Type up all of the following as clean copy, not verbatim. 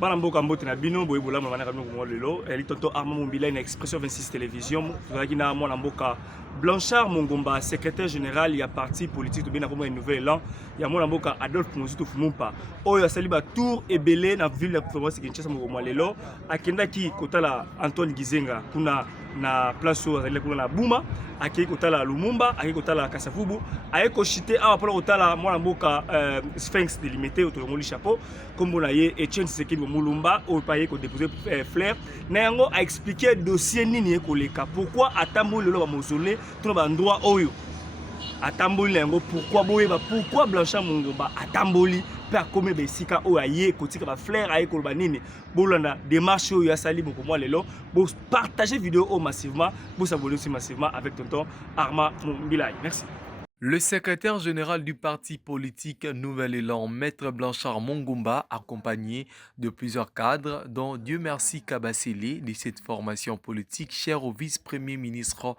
Bana mboka mbote na bino boye bola mwana kanu ko lelo eli toto Armand Mombila na Expression 26 télévision zaki na mwana mboka Blanchard Mongomba secrétaire général ya parti politique to bina comme nouvel élan ya mwana mboka Adolphe Muzitu Fumumpa oyo asali ba tour ebelé na ville ya province Kinshasa moko lelo akendaki kotala Antoine Gizenga kuna na place oyo azali kuna na Buma akei kotala Lumumba akei kotala Kasavubu ayeko chité awa polo kotala mwana mboka Sphinx délimité autolongoli chapeau kombo na ye Etienne Tshisekedi Mulumba oyo pa ye ko déposer fleur na yango a expliquer dossier nini ye koleka pourquoi atamboli lelo ba mausolée to ba endroit oyo atamboli yango pourquoi Blanchard Mongomba atamboli pe akome be sika oyo aye kotika ba fleur aye koloba nini bolanda démarche oyo asali boko moi lelo bo partager vidéo au massivement bo s'abonner aussi massivement avec tonton Armand Mombila. Merci. Le secrétaire général du parti politique Nouvel Élan, Maître Blanchard Mongomba, accompagné de plusieurs cadres, dont Dieu merci Kabasele de cette formation politique, cher au vice-premier ministre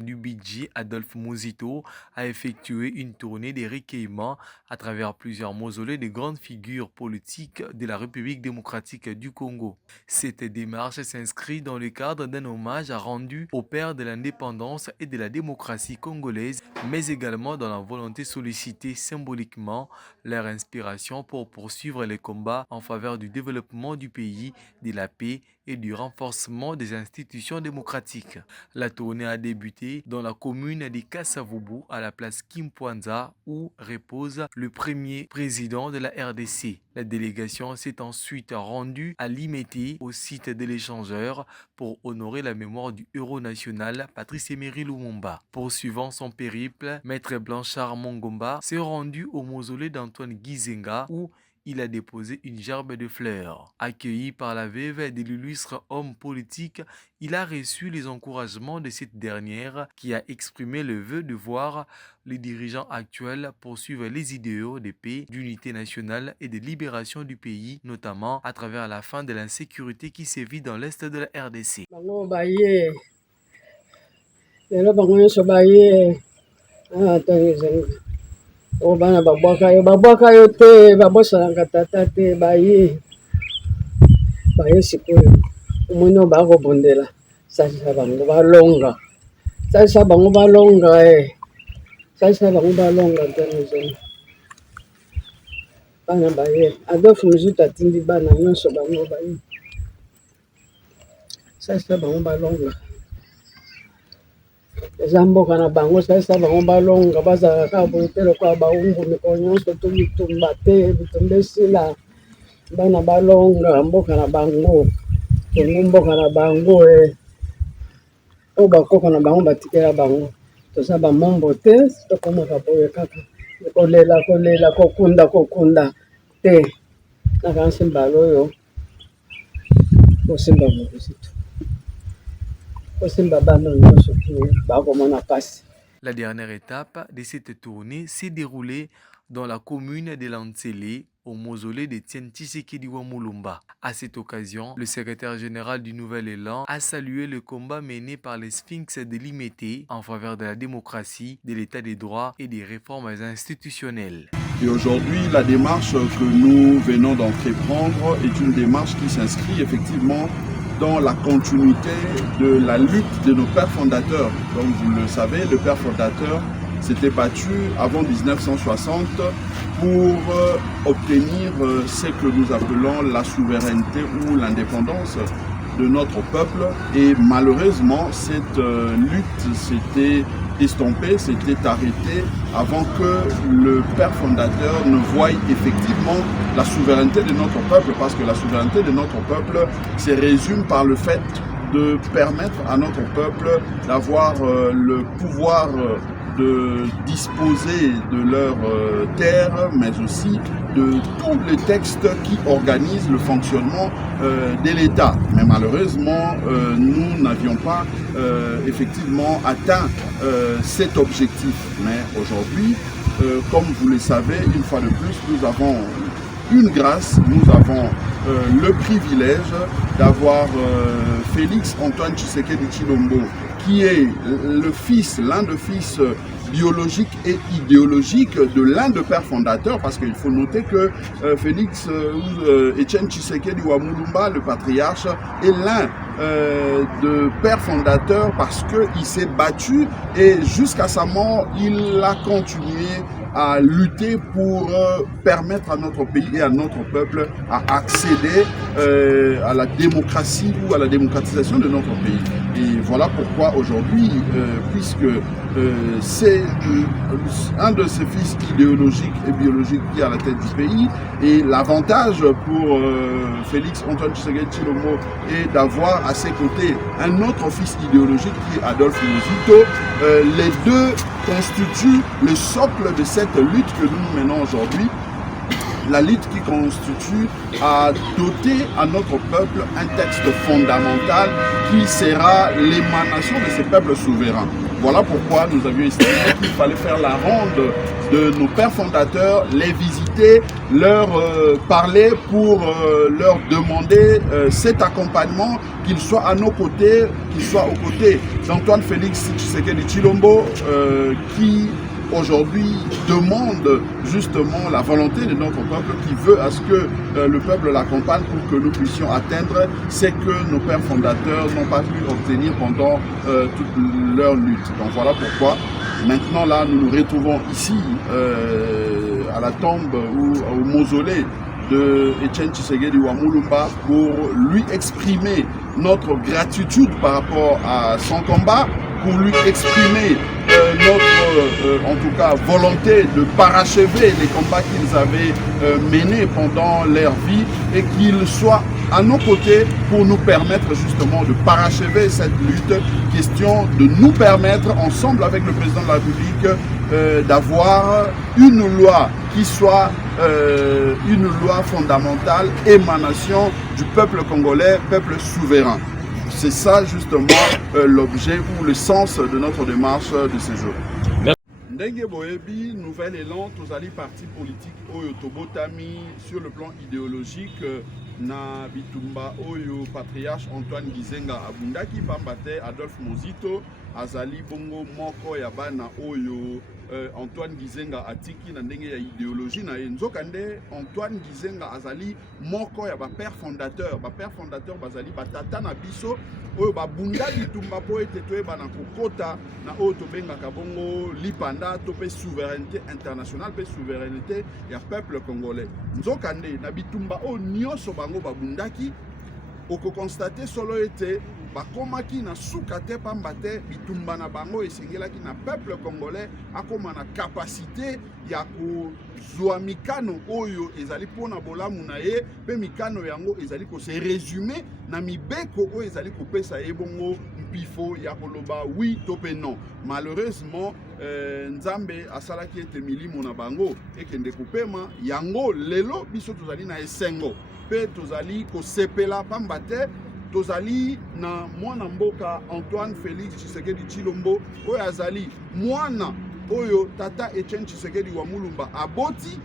du budget Adolphe Muzito, a effectué une tournée de recueillement à travers plusieurs mausolées de grandes figures politiques de la République démocratique du Congo. Cette démarche s'inscrit dans le cadre d'un hommage rendu au père de l'indépendance et de la démocratie congolaise, mais également dans la volonté solliciter symboliquement leur inspiration pour poursuivre les combats en faveur du développement du pays, de la paix et du renforcement des institutions démocratiques. La tournée a débuté dans la commune de Kasavubu à la place Kimpwanza où repose le premier président de la RDC. La délégation s'est ensuite rendue à Limete au site de l'échangeur pour honorer la mémoire du héros national Patrice Emery Lumumba. Poursuivant son périple, Maître Blanchard Mongomba s'est rendu au mausolée d'Antoine Gizenga où il a déposé une gerbe de fleurs. Accueilli par la veuve de l'illustre homme politique, il a reçu les encouragements de cette dernière qui a exprimé le vœu de voir les dirigeants actuels poursuivre les idéaux de paix, d'unité nationale et de libération du pays, notamment à travers la fin de l'insécurité qui sévit dans l'est de la RDC. O bana babwaka yo te babosanaka tata te baye sikoyo omoni oyo bakobondela salisa bango balonga salisa bango balonga tonezoni bana baye Adolphe Muzitu atindi bana nyonso bango baye salisa bango balonga eza mboka na bango salisa bango balonga bazala kaka boye te lokola baumbu mikolo nyonso to bitumba te bitumba esila bana balonga mboka na bango tongo mboka na bango oyo bakoko na bango batikela bango toza bamombo te tokomaka boye kaka kolela kokunda te na kansi mbala oyo kosimba Mobutu La dernière étape de cette tournée s'est déroulée dans la commune de Lantsele, au mausolée de Etienne Tshisekedi Mulumba. À cette occasion, le secrétaire général du Nouvel Élan a salué le combat mené par les Sphinx de Limete en faveur de la démocratie, de l'état des droits et des réformes institutionnelles. Et aujourd'hui, la démarche que nous venons d'entreprendre est une démarche qui s'inscrit effectivement dans la continuité de la lutte de nos pères fondateurs. Comme vous le savez, le père fondateur s'était battu avant 1960 pour obtenir ce que nous appelons la souveraineté ou l'indépendance de notre peuple. Et malheureusement, cette lutte s'était estompée, s'était arrêtée avant que le père fondateur ne voie effectivement la souveraineté de notre peuple, parce que la souveraineté de notre peuple se résume par le fait de permettre à notre peuple d'avoir le pouvoir de disposer de leurs terres, mais aussi de tous les textes qui organisent le fonctionnement de l'État. Mais malheureusement, nous n'avions pas effectivement atteint cet objectif. Mais aujourd'hui, comme vous le savez, une fois de plus, nous avons une grâce, nous avons le privilège d'avoir Félix Antoine Tshisekedi Tshilombo, qui est le fils, l'un des fils biologique et idéologique de l'un des pères fondateurs, parce qu'il faut noter que Félix Etienne Tshisekedi Wamulumba, le patriarche, est l'un de pères fondateurs parce qu'il s'est battu et jusqu'à sa mort, il a continué à lutter pour permettre à notre pays et à notre peuple à accéder à la démocratie ou à la démocratisation de notre pays. Et voilà pourquoi aujourd'hui, puisque c'est un de ses fils idéologiques et biologiques qui est à la tête du pays, et l'avantage pour Félix Antoine Tshisekedi Tshilombo est d'avoir à ses côtés un autre fils idéologique qui est Adolphe Muzito. Les deux constituent le socle de cette lutte que nous menons aujourd'hui. La lutte qui constitue à doter à notre peuple un texte fondamental qui sera l'émanation de ces peuples souverains. Voilà pourquoi nous avions estimé qu'il fallait faire la ronde de nos pères fondateurs, les visiter, leur parler pour leur demander cet accompagnement, qu'ils soient à nos côtés, qu'ils soient aux côtés d'Antoine Félix Tshisekedi Tshilombo, qui aujourd'hui demande justement la volonté de notre peuple, qui veut à ce que le peuple l'accompagne pour que nous puissions atteindre ce que nos pères fondateurs n'ont pas pu obtenir pendant toute leur lutte. Donc voilà pourquoi maintenant là nous nous retrouvons ici à la tombe ou au mausolée de Etienne Tshisekedi Wamulumba pour lui exprimer notre gratitude par rapport à son combat, pour lui exprimer notre, en tout cas, volonté de parachever les combats qu'ils avaient menés pendant leur vie et qu'ils soient à nos côtés pour nous permettre justement de parachever cette lutte. Question de nous permettre, ensemble avec le président de la République, d'avoir une loi qui soit une loi fondamentale, émanation du peuple congolais, peuple souverain. C'est ça justement l'objet ou le sens de notre démarche de ces jours. Ndenge Boyebi, nouvel élan, tous les partis politiques Oyo Tobotami sur le plan idéologique na bitumba Oyo patriarche Antoine Gizenga Abundaki Pambate Adolphe Muzito azali bongo moko ya bana Oyo Antoine Gizenga atiki na ndenge ya idéologie na nzokande Antoine Gizenga azali moko ya ba père fondateur bazali batata na biso oyo babunda bitumba po ete toyeba na kokota na oyo tobengaka bongo lipanda to pe souveraineté internationale pe souveraineté ya peuple congolais. Nzokande na bitumba oyo nyonso bango babundaki oko constate solo ete bakomaki na suka te pamba te bitumba na bango esengelaki na peuple congolais akoma na capacité ya kozwa mikano oyo ezali mpona bolamu na ye pe mikano yango ezali kose résume na mibeko oyo ezali kopesa ye bongo mpifo ya koloba oui to pe non. Malheureusement nzambe asalaki ete milimo na bango ekende kopema yango lelo biso tozali na esengo pe tozali kosepela pamba te tozali na mwana mboka Antoine Félix Tshisekedi Tshilombo oyo azali mwana oyo tata Etienne Tshisekedi Wamulumba aboti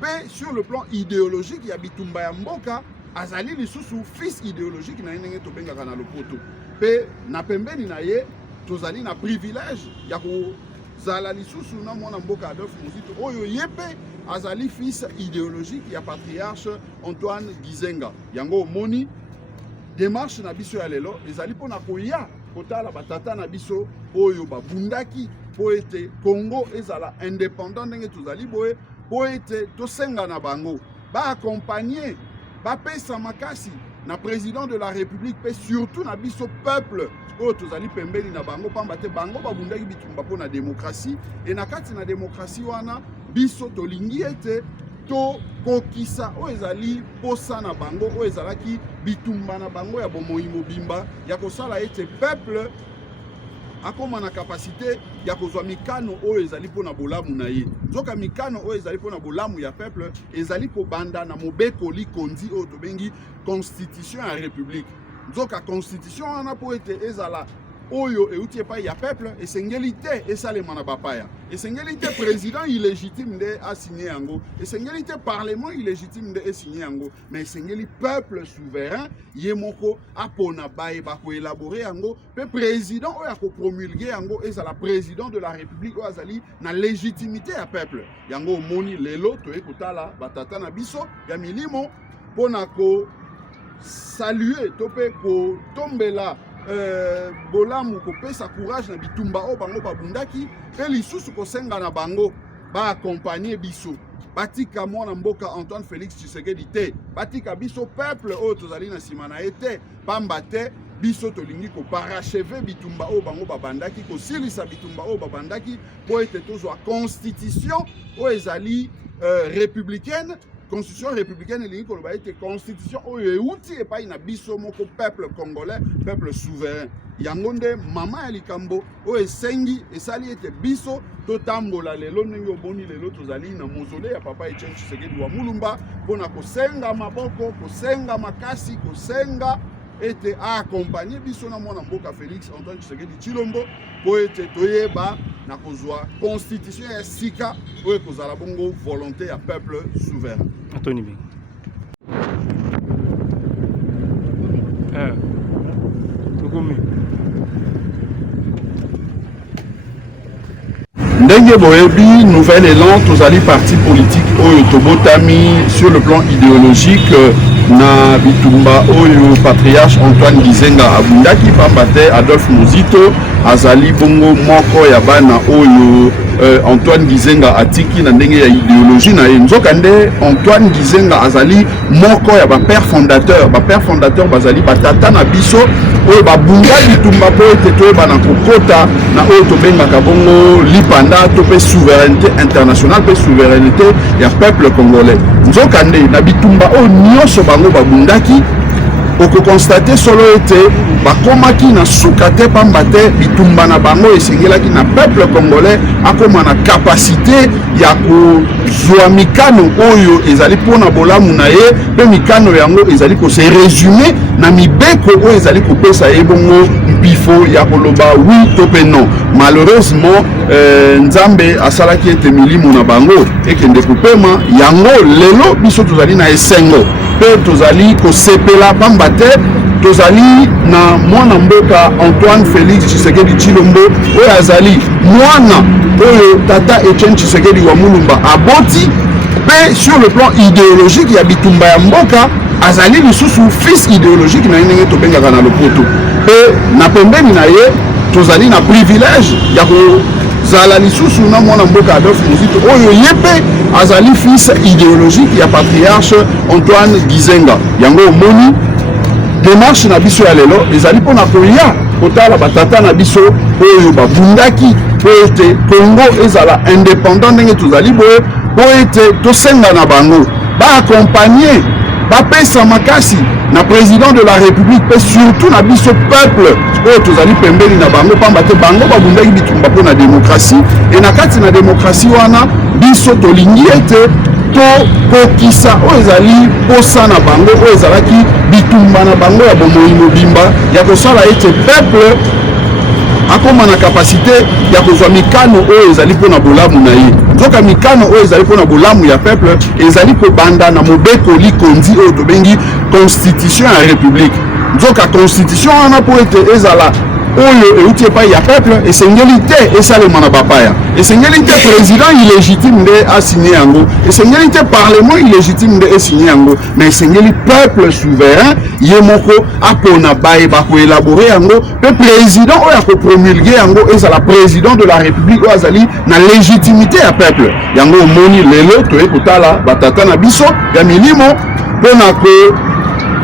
pe sur le plan idéologique ya bitumba ya mboka azali lisusu fils idéologique na ndenge tobengaka na lopoto pe na pembeni na ye tozali na privilège ya kozala lisusu na mwana mboka Adolphe Muzito oyo ye pe azali fils idéologique ya patriarche Antoine Gizenga. Yango omoni démarche na biso ya lelo ezali pona koya kotala batata na biso oyo babundaki po ete Congo ezala indépendant ndenge tozali boye po ete tosenga na bango ba accompagner bapesa makasi na président de la République pe surtout na biso peuple oyo tozali pembeni na bango pamba te bango babundaki bitumba pona démocratie et na kati na démocratie wana biso tolingi ete to kokisa oyo ezali posa na bango oyo ezalaki bitumba na bango ya bomoi mobimba ya kosala ete peuple akoma na kapasité ya kozwa mikano oyo ezali mpona bolamu na ye. Nzoka mikano oyo ezali mpona bolamu ya peuple ezali kobanda na mobekoli kondi oyo tobengi constitution ya république. Nzoka constitution wana po ete ezala oyo euti pa ya peuple esengélité et ça les manabapaya esengélité président illégitime de a signé yango esengélité parlement illégitime de a signé yango mais esengeli peuple souverain yemoko apona baye ba ko élaborer yango pe président oyo ko promulguer yango et ça la président de la république o azali na légitimité ya peuple yango moni lelo to ekutala batata na biso ya milimo pona ko saluer topé ko tombela bolamu ko pesa courage na bitumba o bango babundaki pe lisusu ko senga na bango ba accompagner biso batika mwana mboka Antoine Félix Tshisekedi te batika biso peuple o tozali na simana ete pamba te biso tolingi ko parachever bitumba o bango babandaki ko silisa bitumba o babandaki po ete tozwa constitution o ezali républicaine. Constitution républicaine et la constitution outi et pas na biso moko peuple congolais peuple souverain yangonde mama ya likambo o esengi esali ete biso totambola lelo ndenge oboni lelo tozali na mausolée ya papa Etienne Tshisekedi wa Mulumba pona kosenga maboko kosenga makasi kosenga ete accompagner biso na mwana mboka Félix Antoine Tshisekedi Tshilombo po ete toyeba na kozwa constitution ya sika oyo kozala bongo volonté ya peuple souverain. Anthony Bing. Ndenge boyebi nouvel élan tozali parti politique oyo tobotami sur le plan idéologique na bitumba oyo patriarche Antoine Gizenga abundaki pamba te Adolphe Muzito azali bongo moko ya bana oyo Antoine Gizenga atiki na ndenge ya idéologie na ye nzoka nde Antoine Gizenga azali moko ya ba père fondateur bazali batata na biso oyo babunga bitumba po ete toyeba na kokota na oyo tobengaka bongo lipanda to pe souveraineté internationale pe souveraineté ya peuple congolais nzoka nde na bitumba oyo nyonso bango babundaki okokonstate solo ete bakomaki na suka te pamba te bitumba na bango esengelaki na peuple congolais akoma na kapasité ya kozwa mikano oyo ezali mpona bolamu na ye mpe mikano yango ezali kose resume na mibeko oyo ezali kopesa ye bongo mpifo ya koloba oui to pe non malheureusement nzambe asalaki ete milimo na bango ekende kopema yango lelo biso tozali na esengo mpe tozali kosepela pamba te tozali na mwana mboka Antoine Félix Tshisekedi Tshilombo oyo azali mwana oyo tata Etienne Tshisekedi wa Mulumba aboti pe sur le plan idéologique ya bitumba ya mboka azali lisusu fils idéologique na ndenge tobengaka na lopoto pe na pembeni na ye tozali na privilège ya kozala lisusu na mwana mboka Adolphe Muzito oyo ye mpe azali fils idéologique ya patriarche Antoine Gizenga yango omoni démarche na biso ya lelo ezali mpona koya kotala batata na biso oyo babundaki po ete Congo ezala indépendant ndenge tozali boye po ete tosenga na bango baakompagne bapesa makasi na président de la république pe surtout na biso peuple oyo tozali pembeni na bango pamba te bango babundaki bitumba mpo na démocratie e na kati na démocratie wana biso tolingi ete tokokisa oyo ezali posa na bango oyo ezalaki bitumba na bango ya bomoi mobimba ya kosala ete peuple akoma na kapasité ya kozwa mikano oyo ezali mpona bolamu na ye nzoka mikano oyo ezali mpona bolamu ya peuple ezali kobanda na mobekoli kondi oyo tobengi constitution ya république nzoka constitution wana mpo ete ezala oyo euti epai ya peuple esengeli te esalema na bapaya esengeli te président illégitime nde asigné yango esengeli te parlement illégitime nde esigné yango mais esengeli peuple souverain ye moko apona baye bakoélabore yango mpe président oyo akopromulgue yango ezala président de la république oyo azali na légitimité ya peuple yango omoni lelo toye kotala batata na biso ya milimo mpona ko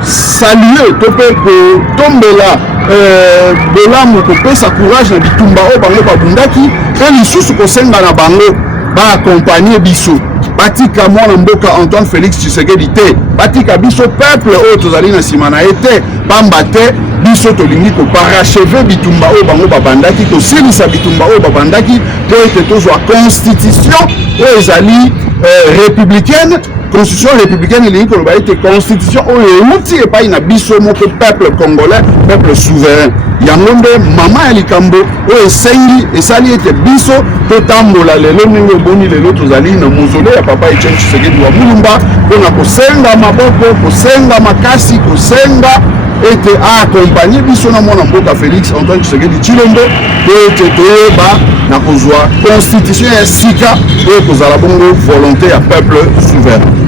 saluer to mpe kotombela bolamu kopesa courage na bitumba oyo bango babundaki mpe lisusu kosenga na bango baakompagne biso batika mwana mboka Antoine Félix Tshisekedi te batika biso peuple oyo tozali na nsima na ye te pamba te biso tolingi koparacheve bitumba oyo bango babandaki kosilisa bitumba oyo babandaki mpo ete tozwa constitution oyo ezali républicaine constitution républicaine elingi koloba ete constitution oyo euti epai na biso moko peuple congolais, peuple souverain. Yango nde mama ya likambo oyo esengi esali ete biso totambola lelo ndenge oboni lelo tozali na mozole ya papa Etienne Tshisekedi wa Mulumba mpona kosenga maboko, kosenga makasi, kosenga ete accompagner biso na mwana mboka Félix Antoine Tshisekedi Tshilombo po ete toyeba na kozwa constitution ya sika oyo kozala bongo volonté ya peuple souverain.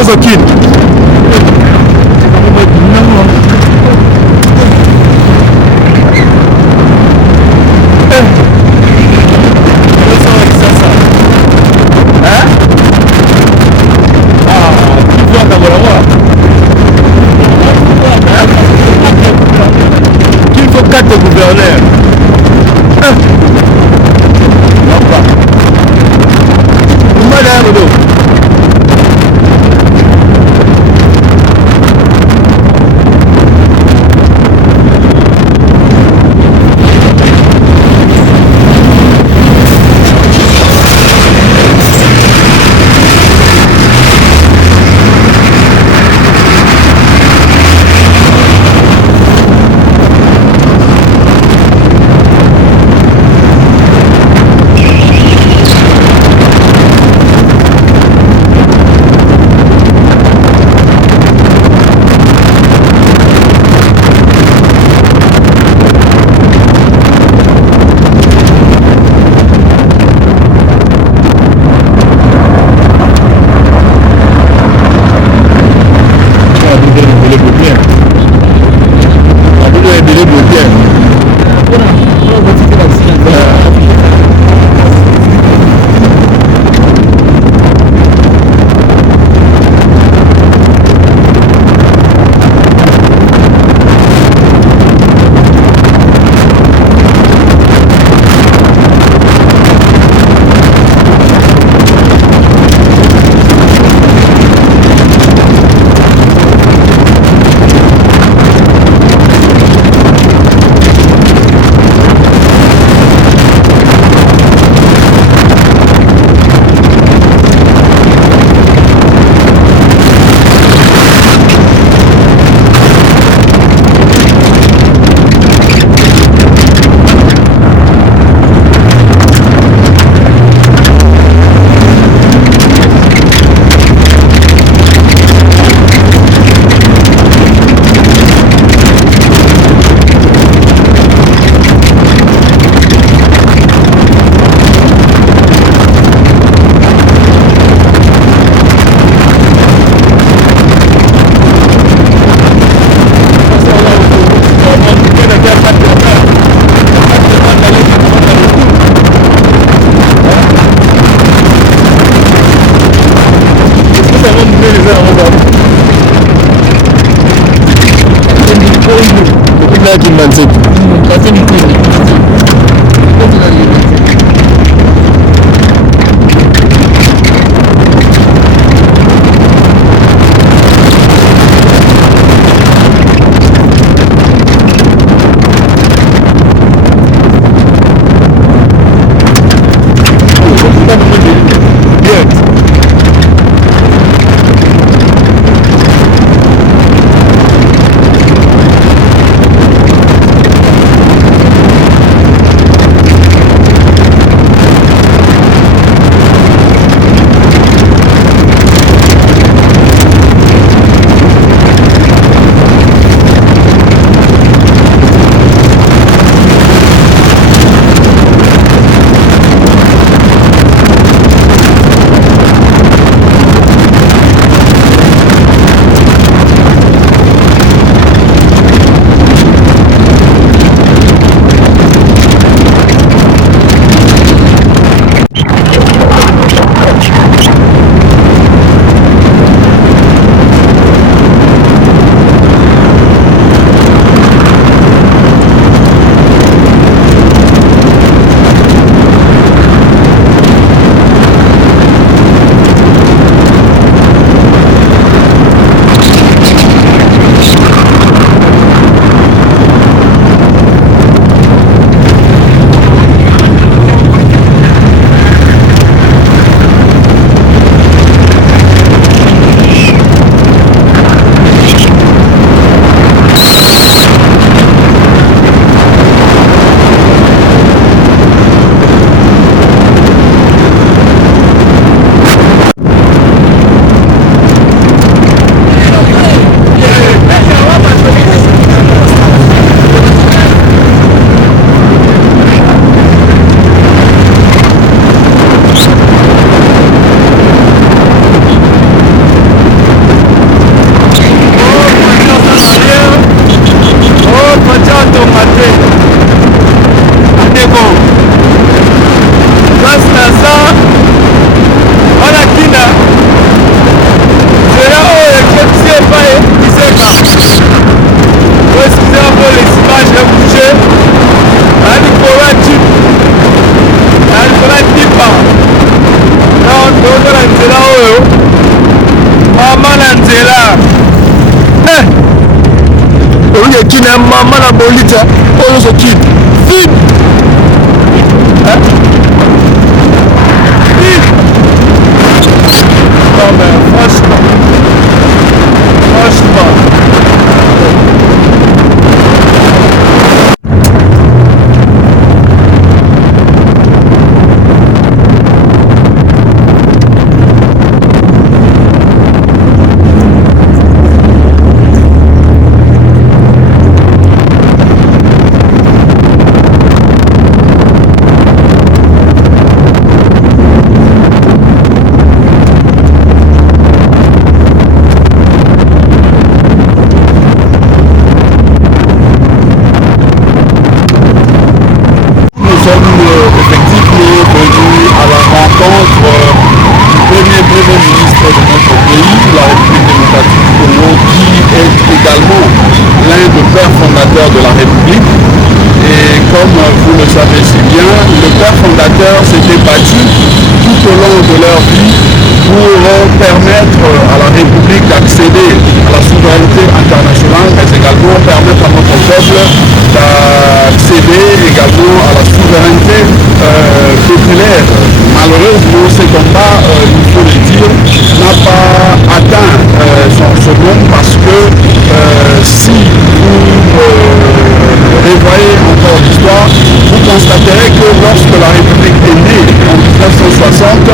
Ozokine. olingi ekini ya mama na bolita oyo nyonso kini vide Non mais franchement. De la République et comme vous le savez si bien, le père fondateur s'était battu tout au long de leur vie pour permettre à la République d'accéder à la souveraineté internationale, mais également permettre à notre peuple d'accéder également à la souveraineté populaire. Malheureusement, ce combat, il faut le dire, n'a pas atteint son second parce que si vous revoyez encore l'histoire, vous constaterez que lorsque la République est née en 1960,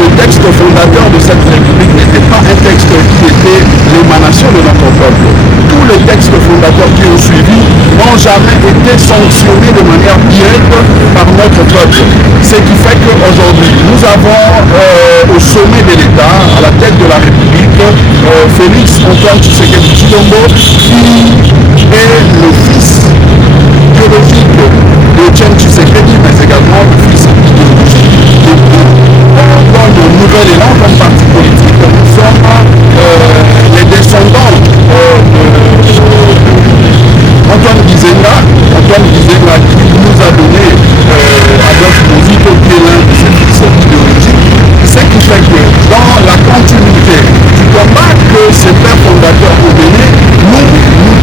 le texte fondateur de cette République n'était pas un texte qui était l'émanation de notre peuple. Tous les textes fondateurs qui ont suivi n'ont jamais été sanctionnés de manière directe par notre peuple. Ce qui fait qu'aujourd'hui, nous avons au sommet de l'État, à la tête de la République, Félix Antoine Tshisekedi Tshilombo, qui est le fils biologique de Etienne Tshisekedi, mais également le fils biologique de dans le nouvel élan comme parti politique. Nous sommes les descendants Antoine Gizenga qui nous a donné Adolphe Mozico, qui est l'un de ses fils biologiques. Ce qui fait que dans la continuité du combat que ces pères fondateurs ont mené, nous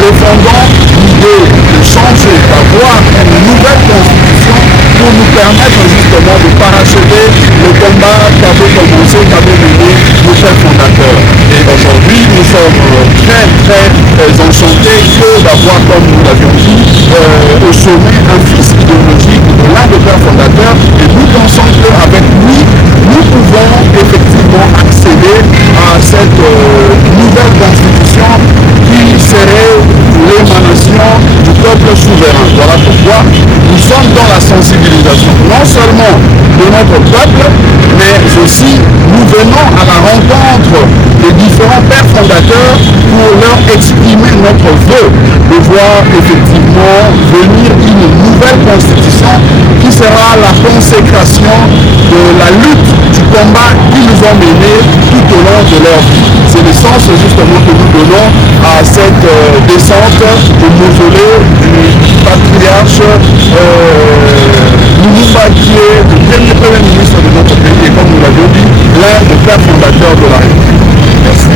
défendons l'idée de changer, d'avoir une nouvelle constitution pour nous permettre justement de parachever le combat qu'avait commencé, qu'avait mené nos pères fondateurs. Et aujourd'hui, nous sommes très enchantés d'avoir, comme nous l'avions dit, au sommet un fils idéologique de l'un des pères fondateurs, et nous pensons qu'avec lui, nous pouvons effectivement accéder à cette nouvelle constitution qui serait l'émanation du peuple souverain. Voilà pourquoi nous sommes dans la sensibilisation non seulement de notre peuple, mais aussi nous venons à la rencontre des différents pères fondateurs pour leur exprimer notre vœu de voir effectivement venir une nouvelle constitution qui sera la consécration de la lutte du combat qu'ils nous ont mené tout au long de leur vie. C'est le sens justement que nous donnons à cette descente au mausolée du patriarche Lumumba, qui est le premier ministre de notre pays et comme nous l'avions dit, l'un des pères fondateurs de la République. Merci.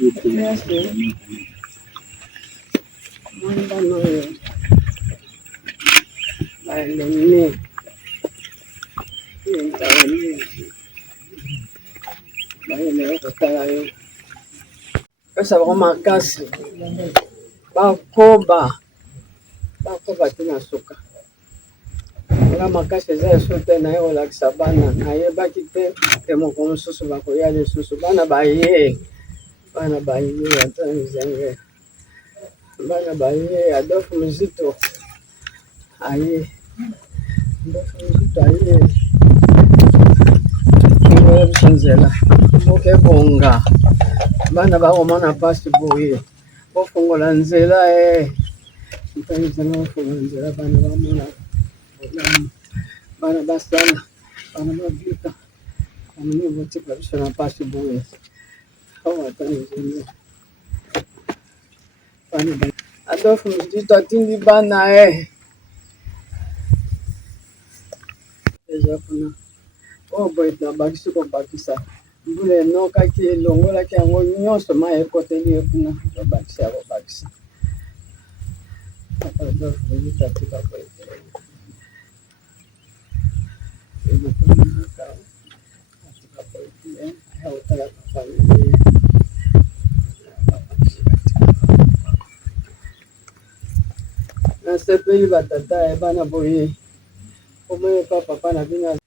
Pesa bango makasi bakoba tina suka nga makasi eza eso te naye kolakisa bana nayebaki te moko mosusu bakoya lisusu bana baye ata mizenge bana baye Adolphe Muzito aye ngoya biso nzela boke bonga bana bakomona pasi boye bofungola nzela bofungola nzela bana bamona bana basala bana babika bana botika biso na pasi boye ata nzela Adolphe Muzito atindi bana eza kuna oyo boye nabakisi kobakisa mbula enokaki elongolaki yango nyonso mai ekoteli ye kuna babakisi ya kobakisa atika boye otala bafamili nasepeli batata bana boye omoyoka papa na bino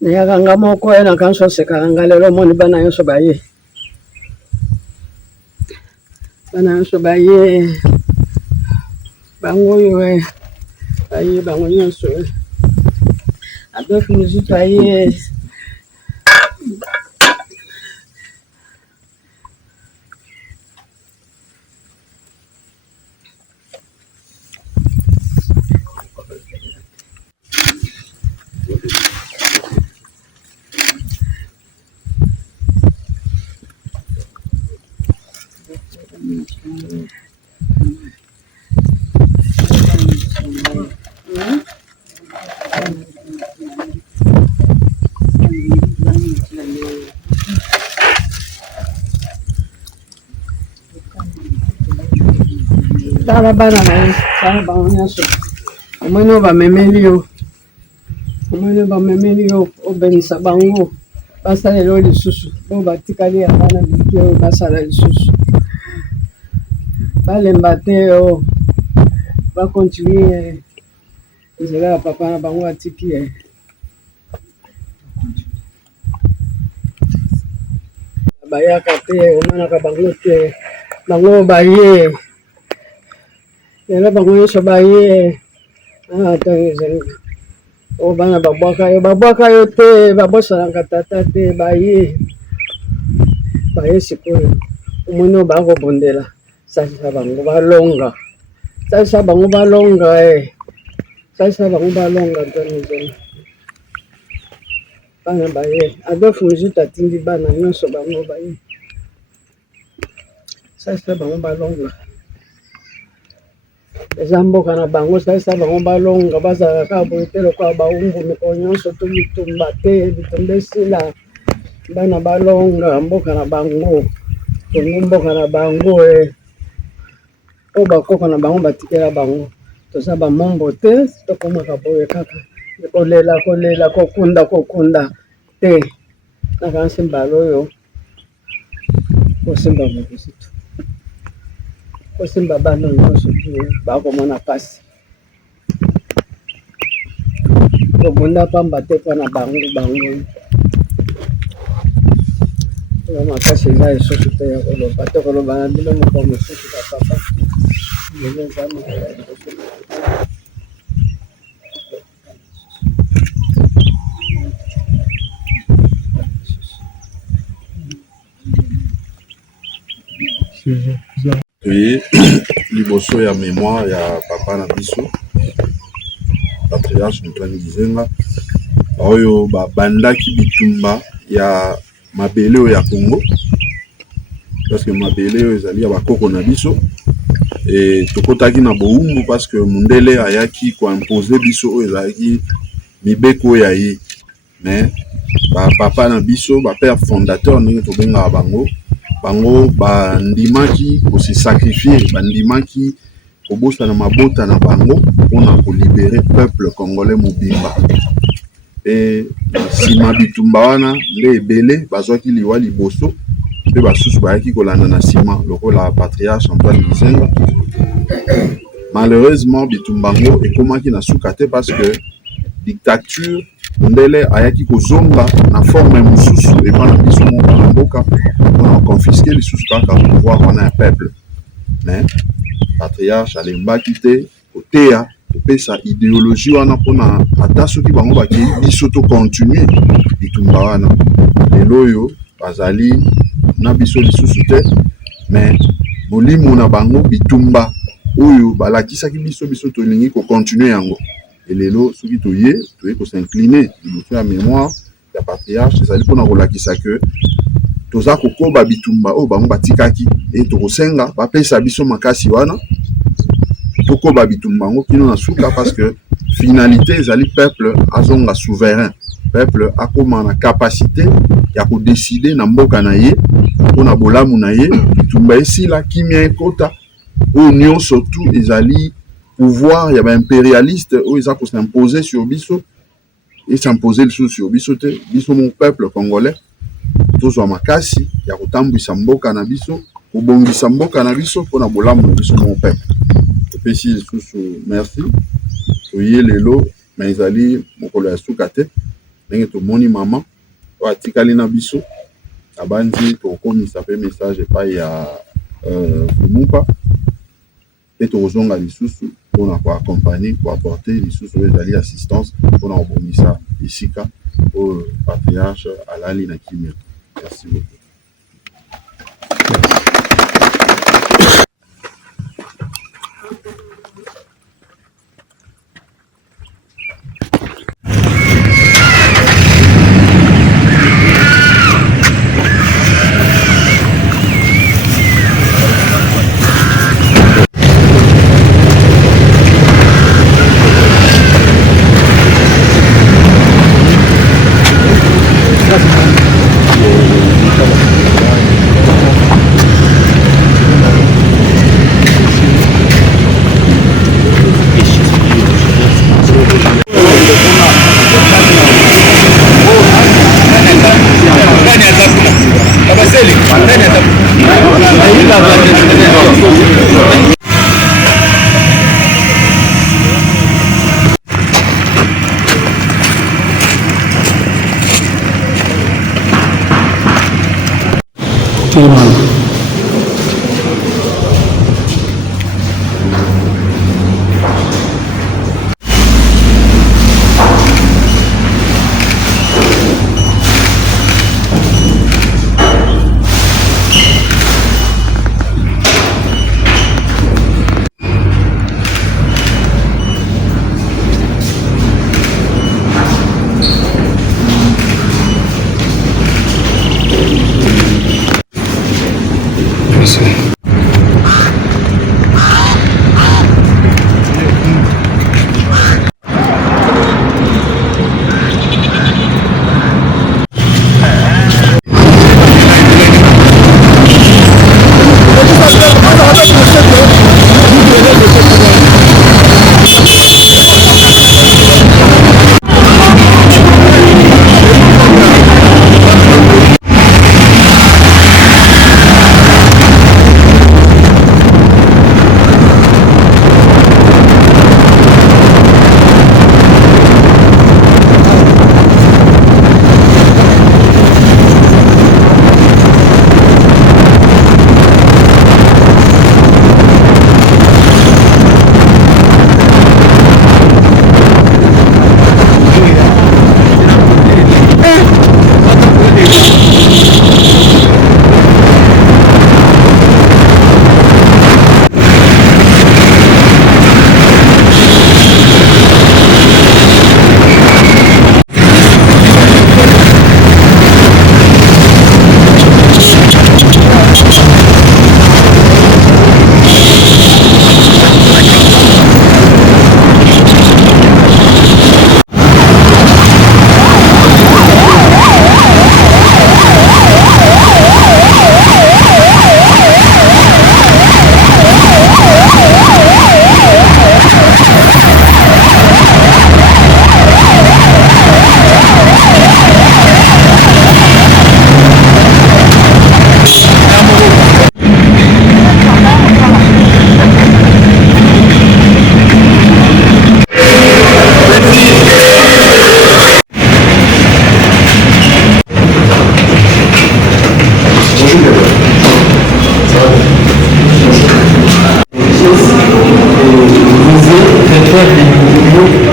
nayakanga moko ye nakanso asekanga lelo moni bana nyonso baye bango oyo baye bango nyonso Adolphe Muzito aye tala bana na ye tala bango nyonso omoni oyo bamemeli yo obenisa bango basalela oyo lisusu oyo batikali ya bana biki oyo basala lisusu balemba te o bakontinue nzela ya papa na bango atiki ye bayaka te omonaka bango te bango baye lelo bango nyonso baye ata ezali o bana babwaka yo te babosanaka tata te baye sikoyo omoni oyo bakobondela salisa bango balonga tonezeli bana baye Adolphe Muzito atindi bana nyonso bango baye salisa bango balonga eza mboka na bango salisa bango balonga bazalaka boye te lokola baumbu mikolo nyonso to bitumba te bitumba esila bana balonga mboka na bango tongo mboka na bango oyo bakoko na bango batikela bango toza bamombo te tokomaka boye kaka kolela kokunda te nakansimba loyo kosimba mokisitu kosimba bana nyonso bakomona pasi kobunda pamba te mpo na bango makasi eza lisusu te ya koloba te koloba na bino moko mosusu bapapa lelo eza mokolo ya liboso. toye liboso ya mémoire ya papa na biso patriarche Antoine Gizenga oyo babandaki bitumba ya mabele oyo ya Congo parce que mabele oyo ezali ya bakoko na biso e tokotaki na bowumbu parce que mundele ayaki koimpose biso oyo ezalaki mibeko ya ye mais bapapa na biso bapère fondateur ndenge tobengaka bango bandimaki kose sacrifier bandimaki kobosana mabota na bango mpona kolibere peuple congolais mobimba e nsima bitumba wana nde ebele bazwaki liwa liboso mpe basusu bayaki kolanda na nsima lokola patriarche Antoine Gizenga. Malheureusement bitumba ngo ekomaki na suka te parce que dictature mondele ayaki kozonga na forme mosusu epa na biso moko na mboka mpona confisquer lisusu kaka pouvoir wana ya peuple mais patriarche alembaki te koteya kopesa idéologie wana mpona ata soki bango bakei biso to continue bitumba wana lelo oyo bazali na biso lisusu te mais molimo na bango bitumba oyo balakisaki biso tolingi kocontinue yango elelo soki toye kosincline liboso ya mémoire ya patriarche ezali mpona kolakisa ke toza kokoba bitumba oyo bango batikaki e tokosenga bapesa biso makasi wana tokoba bitumba yango kino na suka parce que finalité ezali peuple azonga souverain peuple akoma na capacité ya kodeside na mboka na ye mpona bolamu na ye bitumba esila kimia ekota oyo nyonso tu ezali pouvoir ya baimpérialiste oyo eza kosimposer sur biso esimposer lisusu sur biso te biso mon peuple congolais tozwa makasi ya kotambwisa mboka na biso kobongisa mboka na biso mpona bolamu na biso mon peuple topesi lisusu merci toye lelo ma ezali mokolo ya suka te ndenge tomoni mama oyo atikali na biso abandi tokomisa mpe message epai ya fumupa mpe tokozonga lisusu mpona koaccompagne koapporte lisusu oyo ezali assistance mpona kobongisa esika oyo patriarche alali na kimia. Merci beaucoup.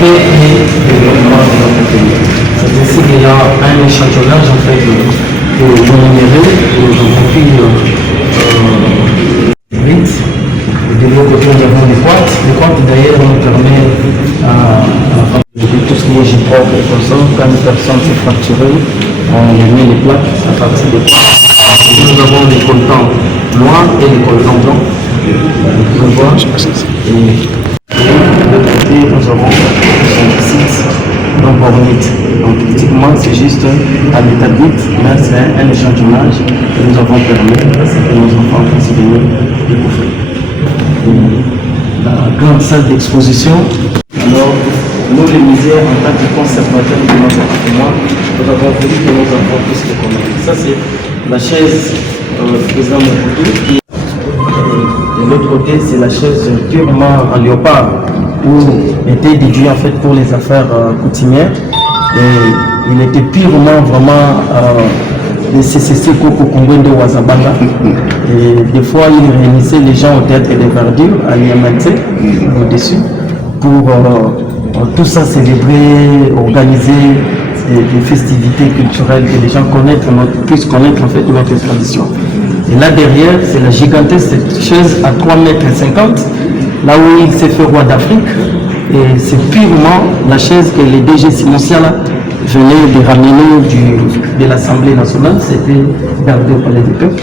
paix et développement de notre pays. C'est ainsi qu'il y a un échantillonnage en fait de numérique où nous avons pris de l'autre côté nous avons des boîtes. Les boîtes d'ailleurs nous permet de tout ce qui est J-propre et comme ça, quand une personne s'est fracturée, on lui met les plaques à partir des boîtes. Nous avons des coltants noirs et des coltants blancs. Vous voyez, et de l'autre côté, nous avons un site non bornite. Donc, typiquement, c'est juste à l'état de bit, mais c'est un échantillonnage que nous avons permis à ce que nos enfants puissent venir découvrir. La grande salle d'exposition, alors, nous les musées, en tant que conservateurs de notre patrimoine, nous avons voulu que nos enfants puissent le connaître. Ça, c'est la chaise du président Mobutu. De l'autre côté, c'est la chaise purement en léopard, où était dédiée en fait pour les affaires coutumières. Et il était purement vraiment le CCC Koko Kongwendo Wazabanga. Et des fois, il réunissait les gens au théâtre des Verdures à Niamante, au-dessus, pour tout ça célébrer, organiser des festivités culturelles, que les gens puissent connaître en fait notre tradition. Et là derrière, c'est la gigantesque cette chaise à 3,50 m, là où il s'est fait roi d'Afrique. Et c'est purement la chaise que les DG Simon-Siala venaient de ramener de l'Assemblée nationale. C'était gardé au Palais du Peuple.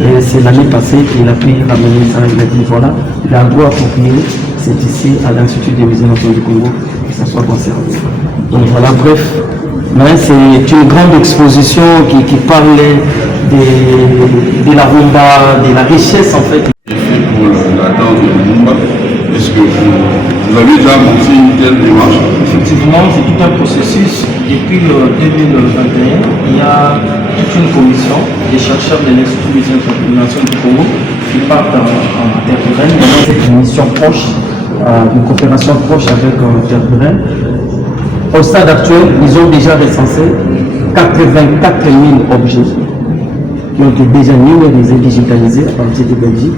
Et c'est l'année passée qu'il a pu ramener ça. Il a dit voilà, il a un droit approprié. C'est ici à l'Institut des musées nationaux du Congo que ça soit conservé. Donc voilà, bref. Mais c'est une grande exposition qui parlait de la rumba, de la richesse en fait. Pour la danse de rumba, est-ce que vous avez déjà amorcé une telle démarche? Effectivement, c'est tout un processus. Depuis 2021, il y a toute une commission des chercheurs de l'Institut des Nations du Congo qui partent en terre de Rennes. C'est une mission proche, une coopération proche avec Terre de Rennes. Au stade actuel, ils ont déjà recensé 84 000 objets qui ont été déjà numérisés, digitalisés à partir de Belgique.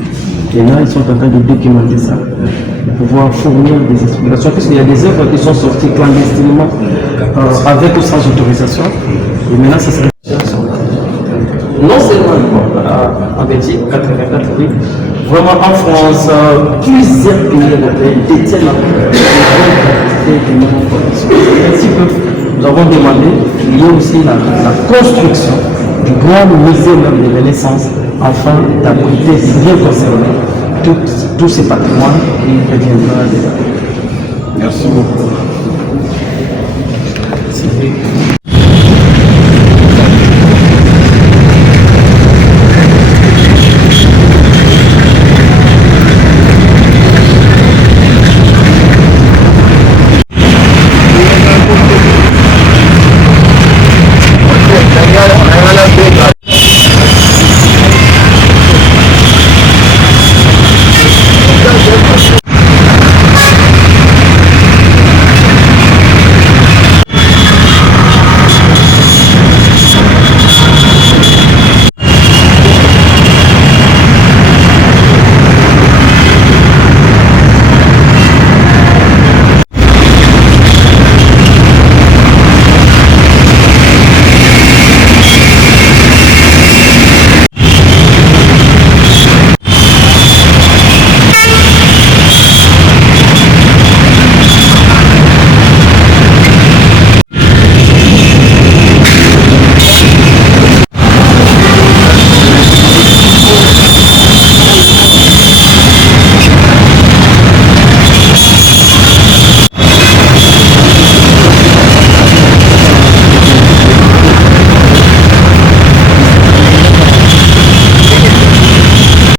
Et là, ils sont en train de documenter ça, pour pouvoir fournir des explications, puisqu'il y a des œuvres qui sont sorties clandestinement, avec ou sans autorisation. Et maintenant, ça serait non seulement en Belgique, 84 000, vraiment en France, plusieurs pays européens détiennent la quantité de nos informations. Ainsi que nous avons demandé qu'il y ait aussi la construction du grand musée de Renaissance afin d'abriter bien conserver tous ces patrimoines qui reviendront de la. Merci beaucoup. Merci.